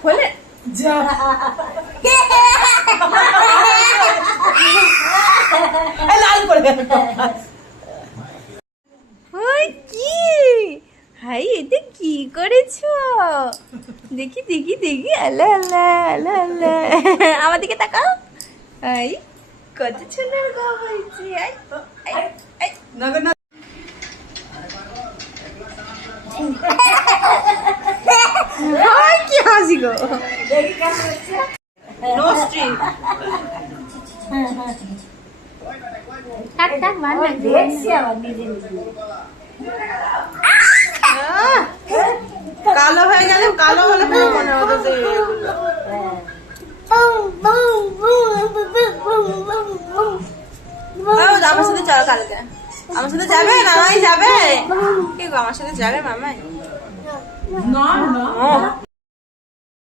খোলে যা লাল করে ওই কি হাই এটা কি করেছো দেখি দেখি দেখি আল্লাহ আল্লাহ আল্লাহ আল্লাহ আমার দিকে তাকাও এই কত সুন্দর গা হয়েছে কি হাসি গো কালো হয়ে গেলে কালো হলে মনে হতো যে আমার সাথে চলো কালকে আমার সাথে যাবে মামাই যাবে কি গো আমার সাথে যাবে মামাই না না